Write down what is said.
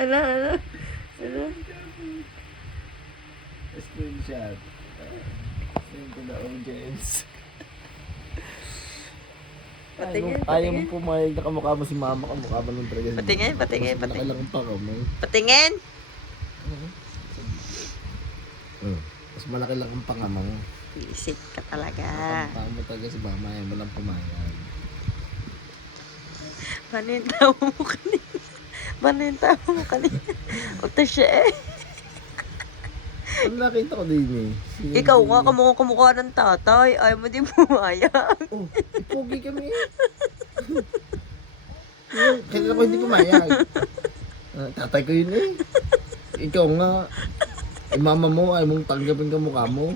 Ano, ano? Ano? Screenshot. Send to the audience. Patingin, Ayaw mo pumayag na kamukha mo si mama, kamukha mo nung talaga. Patingin, patingin, patingin. malaki lang pa mo. Patingin! Hmm. Mas malaki lang ang pangama mo. Visit ka talaga. Kamukha mo talaga si mama, ayaw mo lang pumayag. Tawa mo kanina? Tawa mo kanina? Uta siya eh. Ang nakita ko din eh. Si- Ikaw nga, kamukha kamukha ng tatay. Ayaw mo din pumayag. Oh, ipogi kami. Kaya ako hindi pumayag. Ah, tatay ko yun eh. Ikaw nga, eh, mama mo ay mong tanggapin ka mukha mo.